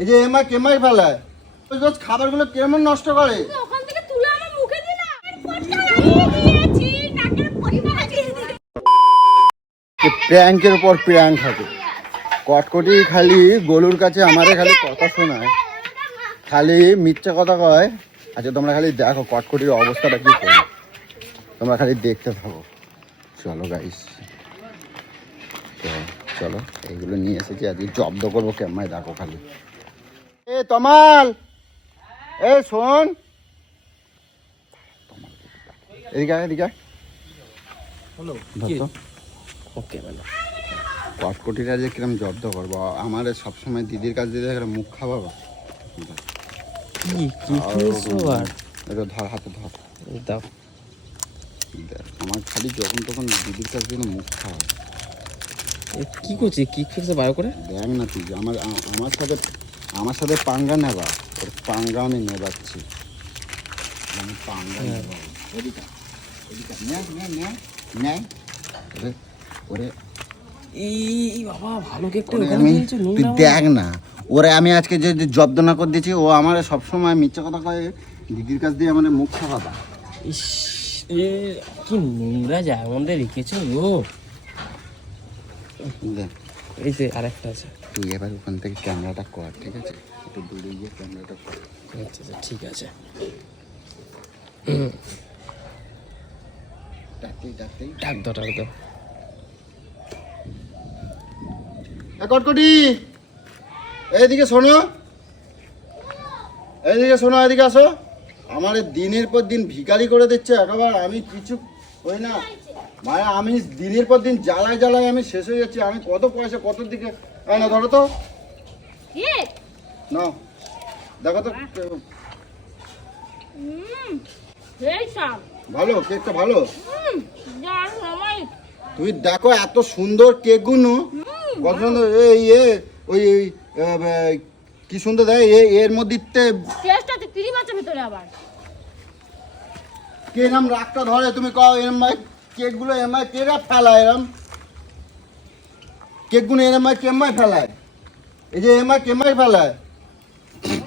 এই যে এমআই কেমাই ফেলায় ওই রোজ খাবারগুলো কেমন নষ্ট করে? ওখান থেকে তুলে আমার মুখে দিলা দিয়েছি নাকের পটকা প্র্যাঙ্কের উপর প্র্যাঙ্ক হবে। কটকটি খালি গলুর কাছে আমারে খালি কথা শোনায়। খালি মিথ্যা কথা কয়। আচ্ছা তোমরা খালি দেখো কটকটির অবস্থাটা কি করে। তোমরা খালি দেখতে থাকো। চলো গাইস চলো এইগুলো নিয়ে এসেছি। আজকে জব্দ করব কেমায় দেখো খালি। এ তমাল। এ শোন। এদিকে এদিকে। ওকে যে কিরম জব্দ করব আমার সবসময় দিদির কাছে দিদি একটা মুখ এটা ধর হাতে ধর। দাও। আমার খালি যখন তখন দিদির কাছ দিলে মুখ খাওয়া। কি করছি কি খেয়েছো? বার করে? দেখ না তুই আমার আমার সাথে আমার সাথে পাঙ্গা নেবা ওর পাঙ্গা আমি নেবাচ্ছি। আমি পাঙ্গা নেব। এদিকে এদিকে আয়। নে নে নে নে। ওরে ওরে। এই বাবা ভালো কেকটা ওখানে তুই দেখ না। ওরে আমি আজকে যে জব্দ না করে দিয়েছি ও আমার সবসময় মিথ্যা কথা কয়ে দিদির কাছ দিয়ে আমার মুখ খাওয়াবা ইস এ কি নোংরা জায়গার মধ্যে রেখেছো ও দেখ। এই যে আরেকটা আছে। তুই এবার ওখান থেকে ক্যামেরাটা কর ঠিক আছে? একটু দূরে গিয়ে ক্যামেরাটা কর। আচ্ছা আচ্ছা ঠিক আছে। ডাক দাও ডাক দাও। কটকটি! এইদিকে শোনো। এইদিকে শোনো এদিকে আসো। আমার দিনের পর দিন ভিখারি করে দিচ্ছে একেবারে আমি কিছু ওই না। মানে আমি দিনের পর দিন জ্বালায় জ্বালায় আমি শেষ হয়ে যাচ্ছি আমি কত পয়সা কত দিকে? না ধরো তো। কেক না দেখো তো। ভালো কেকটা ভালো? তুই দেখো এত সুন্দর কেকগুলো। কত সুন্দর এই এ ওই কি সুন্দর দেয় এ- এর মধ্যে টেস্ট আছে ক্রিম আছে ভিতরে আবার। কে এরম রাগটা ধরে তুমি কও এরম ভাই? কেকগুলো এমাই কেরা ফেলায় এরম? কেকগুলো এরম ভাই কেমাই ফেলায়? এই যে এমাই কেমাই ফেলায়?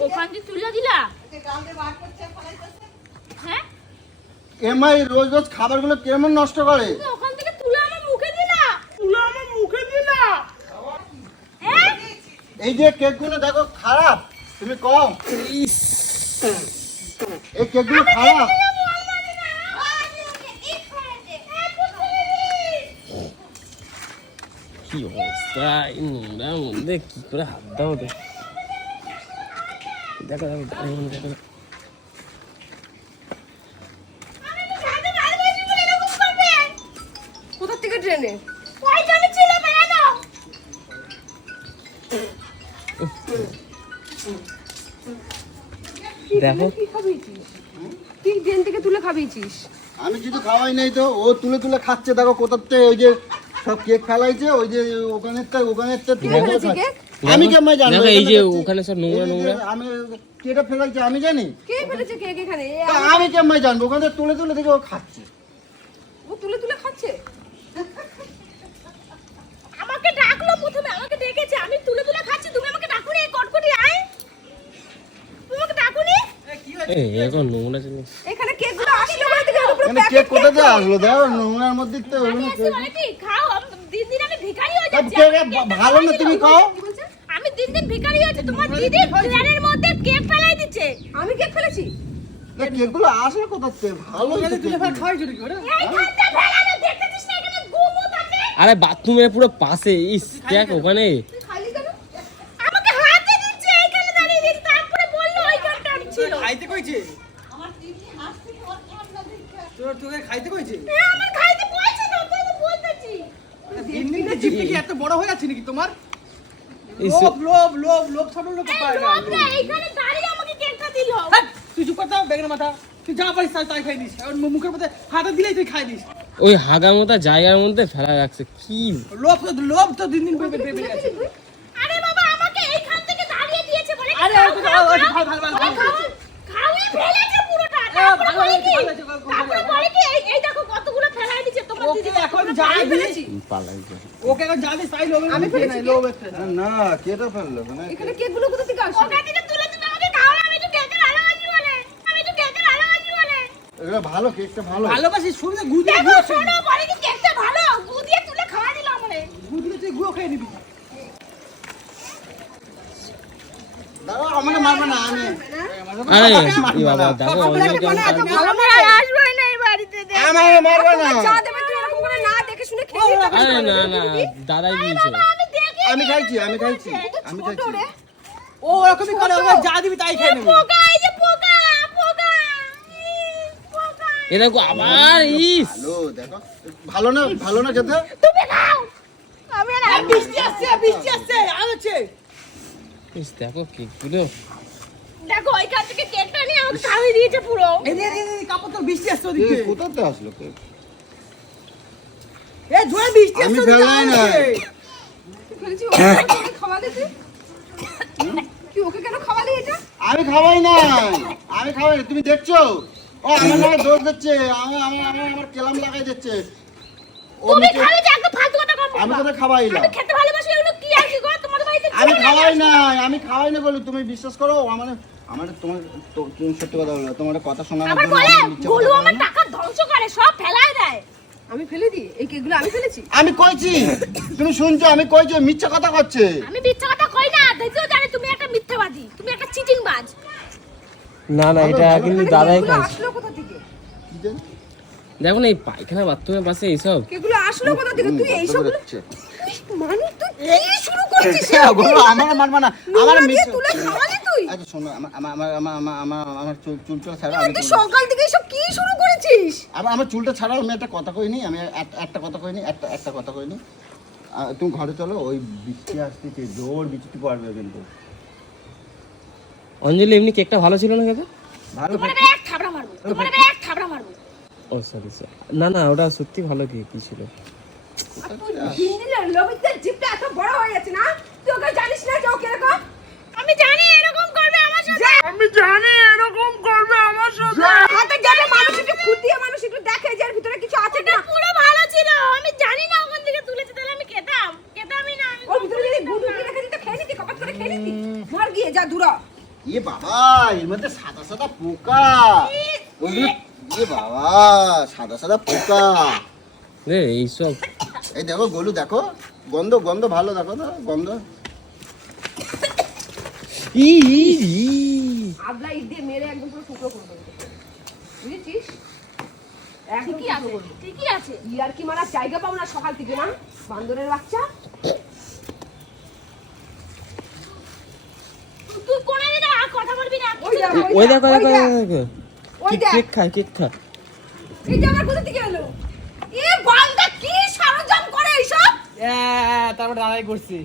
ওখান থেকে তুলে দিলা? হ্যাঁ? এমাই রোজ রোজ খাবারগুলো কেমন নষ্ট করে? ওখান থেকে তুলে আমার মুখে দিলা? তুলে আমার মুখে দিলা? হ্যাঁ? এই যে কেকগুলো দেখো খারাপ তুমি কও। ইস। এই কেকগুলো খারাপ। কি অবস্থা? এই নোংরার মধ্যে কি করে হাত দাও দে। দেখো কোথা থেকে ট্রেনে খাবিয়েছিস ট্রেন থেকে তুলে খাবিয়েছিস আমি কিছু খাওয়াই নাই তো ও তুলে তুলে খাচ্ছে দেখো কোথার থেকে ওই যে সব কেক ফেলাইছে ওই যে ওখানের থেকে ওখানের থেকে? আমি কেমন জানব? দেখো, এই যে ওখানে সব নোংরা নোংরা। আমি কেটা ফেলাইছে আমি জানি। কে ফেলেছে কেক এখানে? আমি কেমন জানব? ওখান থেকে তুলে তুলে দেখে ও খাচ্ছে। ও তুলে তুলে খাচ্ছে? আমাকে ডাকলো প্রথমে আমাকে ডেকেছে আমি তুলে তুলে খাচ্ছি তুমি আমাকে ডাকুনি এই কটকটি আয়। তুমি আমাকে ডাকুনি? এই এখন নোংরা জিনিস। এখানে কেকগুলো আসলো কোথা থেকে এত বড় মানে কেক কোথা থেকে আসলো? দেখো নোংরার মধ্যে তো আমি ওগুলো এসে মানে কি? খাও দিন দিন আমি ভিখারি হয়ে যাচ্ছি। কেক আমাকে ভালো না তুমি আমি দিন দিন ভিখারি হয়েছে তোমার দিদি মধ্যে কেক ফেলাই দিচ্ছে। আমি কেক ফেলেছি। তা কেকগুলো আসলো কোথা থেকে? ভালো না এখানে আরে বাথরুমের পুরো পাশে ইস দেখ ওখানে। তুই আমাকে হাতে দিচ্ছে এইখানে দাঁড়িয়ে দিচ্ছে তারপরে বলল ওইখানটা ছিল। খাইতে কইছে তোর তোকে খাইতে কইছে? আমার খাইতে পয়সা দাও তো বলতেছি। দিন দিন কি এত বড় হয়ে যাচ্ছে নাকি তোমার? এই লোভ লোভ লোভ লোভ ছোট লোক পায় না। লোকটা এইখানে দাঁড়িয়ে আমাকে কেকটা দিল। তুই চুপ করতে বেগের মাথা। তুই যা পারিস তাই খাই নিস আর মুখের মধ্যে হাতে দিলেই তুই খাই নিস ওই হাগার মতো জায়গার মধ্যে ফেলা রাখছে কি? লোভ তো লোভ তো দিন দিন বেড়ে বেড়ে যাচ্ছে আরে বাবা আমাকে এইখান থেকে দাঁড়িয়ে দিয়েছে বলে আরে, ভালো, ভালো। খাওয়াই ফেলেছে মানে ভালো কেকটা ভালো। ভালোবাসি শুনে গু খাওয়া দিল আমারে। খেয়ে নিবি। দাঁড়াও আমাকে মারবে না আমি। আরে বাবা। দেখো না এই বাড়িতে দেখ। মারবে না। চা দেবে তুই এরকম করে না দেখে শুনে খেয়ে আরে না। না না দাদাই দিয়েছে আমি খাইছি আমি খাইছি আমি খাইছি। ও ওরকমই করে ও যা দিবি তাই খেয়ে নেবে। পোকা এই যে পোকা পোকা আবার ইস। ভালো দেখো। ভালো না ভালো না খেতে? তুমি খাও। আমি আর আর বৃষ্টি আসছে বৃষ্টি আসছে আর ইস দেখো কেকগুলো দেখো ওইখান থেকে কেকটা নিয়ে আমাকে খাওয়িয়ে দিয়েছে পুরো। এই যে এই যে, এই যে, কাপড় তো বৃষ্টি আসছে ওদিকে। কোথাতে আসলো কেক এ জোরে বৃষ্টি আমি আসছে ফেলাই। ওকে কেন খাওয়ালে খাওয়ালি এটা? আমি খাওয়াই নাই। আমি খাওয়াই না তুমি দেখছ? ও আমার নামে দোষ দিচ্ছে। আমি আমি আমি আমার কেলাম লাগাই দিচ্ছে। তুমি খাবে যে একদম ফালতু কথা কম আমি। তোদের খাওয়াইলাম আমি খেতে ভালোবাসি এগুলো কি আর কি গো? তোমাদের বাড়িতে আমি খাওয়াই নাই আমি খাওয়াই না বলে তুমি বিশ্বাস করো? আমার আমার তোমার তুমি সত্যি কথা বলো তোমার কথা আবার জন্য বলে গোলু আমার টাকা ধ্বংস করে সব ফেলায় দেয়। আমি ফেলে দিই এই কেকগুলো আমি ফেলেছি। আমি কইছি তুমি শুনছো আমি কইছি মিথ্যা কথা করছে আমি মিথ্যা কথা কই না দেখেও জানে তুমি একটা মিথ্যাবাদী তুমি একটা চিটিং বাজ না না এটা কিন্তু দাদাই খাইছে আসলো কোথা থেকে? দেখো না এই পায়খানা বাথরুমের পাশে এইসব। কেকগুলো আসলো কোথা থেকে? তুই এইসব। মানুষ তুই কি শুরু করছিস হ্যাঁ, আমার না আমার নোংরা তুলে খাওয়ালি তুই। আচ্ছা শোনো আমার আমার আমার আমার আমার আমার আমার চুল চুল চুল ছাড়া আমি সকাল থেকে এসব কি শুরু করেছিস? আমার আমার চুলটা ছাড়াও আমি একটা কথা কইনি আমি একটা কথা কইনি একটা একটা কথা কইনি। আহ, তুমি ঘরে চলো ওই বৃষ্টি আসতেছে জোর বৃষ্টি পড়বে কিন্তু। অঞ্জলি এমনি কেকটা ভালো ছিল না খেতে ভালো তোমার করে- থাবড়া মারবো তোমার এক থাবড়া মারবো। ও সরি না না ওটা সত্যি ভালো কেক ছিল। আর তুই জিপটা এত বড় হয়ে যাচ্ছে না? তুই ওকে জানিস না যে ও কীরকম? আমি জানি এরকম করবে আমার সাথে। আমি জানি এরকম করবে আমার সাথে। হাতে যাবে মানুষ একটু খুঁটিয়ে মানুষ একটু দেখে যে এর ভিতরে কিছু আছে এটা কিনা। পুরো ভালো ছিল। আমি জানি না ওখান থেকে তুলেছে তাহলে আমি খেতাম। খেতামই না আমি ওর ভিতরে যদি গুড় ঢুকিয়ে রেখে দিত খেয়ে নিতি কপাত করে খেয়ে নিতি। মর গিয়ে যা দূর হ। ইয়ে বাবা এর মধ্যে সাদা সাদা পোকা। ইয়ে বাবা সাদা সাদা পোকা। এইসব এই দেখো গোলু দেখো। গন্ধ গন্ধ ভালো দেখো তো গন্ধ। ই ই, ই। আবলা ইট দিয়ে মেরে একদম পুরো টুকরো করে দেবো। বুঝেছিস? ঠিকই আছে ঠিকই আছে। ইয়ার কি মারার জায়গা পাবো না সকাল থেকে না? বান্দরের বাচ্চা। তুই কোন দিকে কথা বলবি না ওই দেখ ওই দেখো ওই কেক খা কেক খা। এই জায়গা কোথা থেকে এলো এ বালটা কি সরঞ্জাম করে এইসব হ্যাঁ তারপর দাঁড়াই করছি।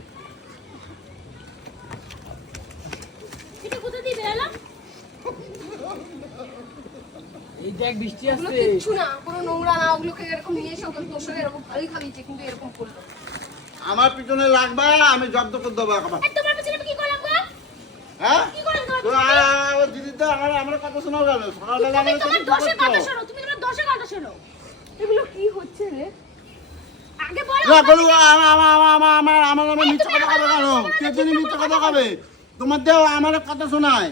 এটা কোথা দিয়ে এই দেখ বৃষ্টি আসছে। না কোনো নোংরা না ওগুলোকে এরকম নিয়ে এসে ওকে তোর সঙ্গে এরকম ভালোই খাবিয়েছে কিন্তু এরকম করল। আমার পিছনে লাগবা আমি জব্দ করে দেবো একবার। তোমার পেছনে কি করলাম গো হ্যাঁ? কি দিদি তো আমার আমার কথা শোনাও গেল সকালবেলা তুমি আমার তোমার সাথে কথা শোনো তুমি তোমার দশের কথা শোনো। এগুলো কি হচ্ছে রে? তোমার দেও আমার কথা শোনায়।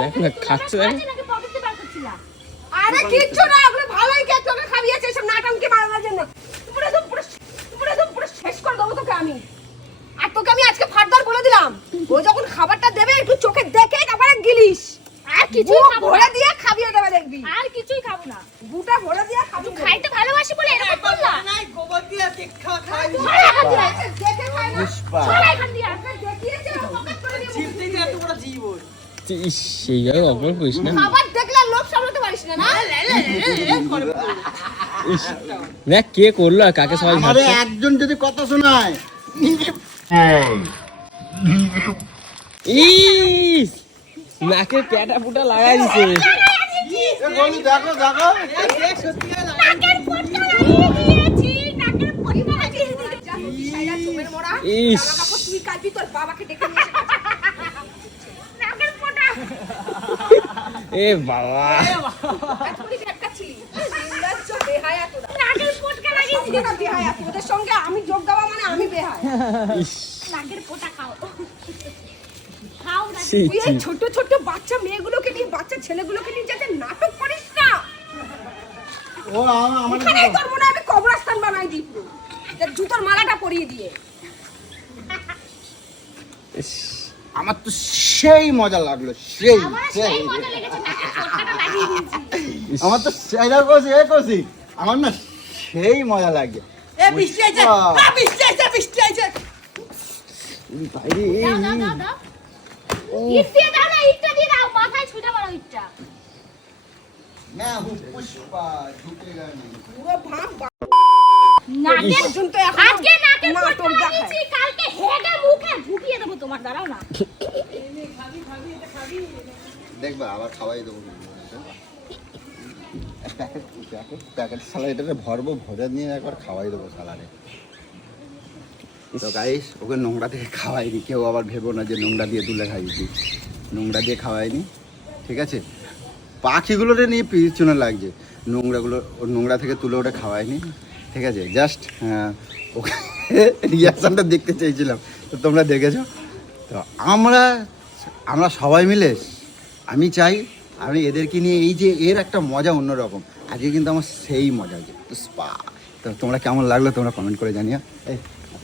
দেখ না, খাচ্ছে, তোমরা দেখ। খাচ্ছিলে নাকি পকেটে বার করছিলা? আরে কিচ্ছু না ওগুলো ভালোই কে তোকে খাবিয়েছে এসব নাটনকে মারানোর জন্য। পুরো একদম পুরো পুরো একদম পুরো শেষ করে দেবো তোকে আমি। আর তোকে আমি আজকে ফারদার বলে দিলাম। ও যখন খাবারটা দেবে একটু চোখে দেখে তারপরে গিলিস। আর ভরে দিয়ে দেখবি আর কিছুই খাব না। বুটা ভরে দিয়ে দেবে। খাইতে ভালোবাসি বলে এরকম করলা? নাই গোবর দিয়ে কেক দেখে না? সবাই এখান দিয়ে। দেখিয়েছে ও পকেট করে দিয়ে এত বড় জীব সেই জায়গায় অপমান করিস না? খাবার দেখলে আর সামলাতে পারিস না না? দেখ কে করল আর কাকে সবাই একজন যদি কথা শোনায়। ইস নাকের প্যাটা ফুটা লাগাই দিছে। দেখো দেখো ইস। তুই কালবি তোর বাবাকে ডেকে নিয়ে। এ বাবা আমি যোগ দেওয়া মানে আমি বেহায়া ইস নাকের পোটা খাও খাও নাকের ছি, তুই ছি। এই ছোট ছোট বাচ্চা মেয়েগুলোকে নিয়ে বাচ্চা ছেলেগুলোকে নিয়ে যাতে নাটক করিস না। ও আমা- আমার এখানেই তোর মনে আমি কবরস্থান বানাই দিই। জুতোর মালাটা পরিয়ে দিয়ে। আমার তো সেই মজা লাগল সেই আমার সেই সেই মজা লেগেছে নাকে ফোঁটাটা লাগিয়ে দিয়েছি। আমার তো সেইটা করছি এ করছি আমার না সেই মজা লাগে। এ বৃষ্টি আইছে বৃষ্টি আইছে বৃষ্টি আইছে বাইরে এই দাও দাও দাও দাও ঢুকিয়ে দেবো তোমার না। দেখবা আবার খাওয়াই দেবো প্যাকেট প্যাকেট প্যাকেট ভরবো ভোজা নিয়ে একবার খাওয়াই দেবো সালারে তো গাইস ওকে নোংরা থেকে খাওয়াইনি। কেউ আবার ভেবো না যে নোংরা দিয়ে তুলে খাইয়েছি। নোংরা দিয়ে খাওয়াইনি, ঠিক আছে? পাখিগুলোরে নিয়ে পিছনে লাগছে। নোংরাগুলো, নোংরা থেকে তুলে ওটা খাওয়াইনি, ঠিক আছে? জাস্ট ওকে রিয়াকশানটা দেখতে চেয়েছিলাম তো তোমরা দেখেছ? তো আমরা আমরা সবাই মিলে, আমি চাই, আমি এদেরকে নিয়ে এই যে এর একটা মজা অন্যরকম। আজকে কিন্তু আমার সেই মজা তো স্পা তো তোমরা কেমন লাগল তোমরা কমেন্ট করে জানিও। এই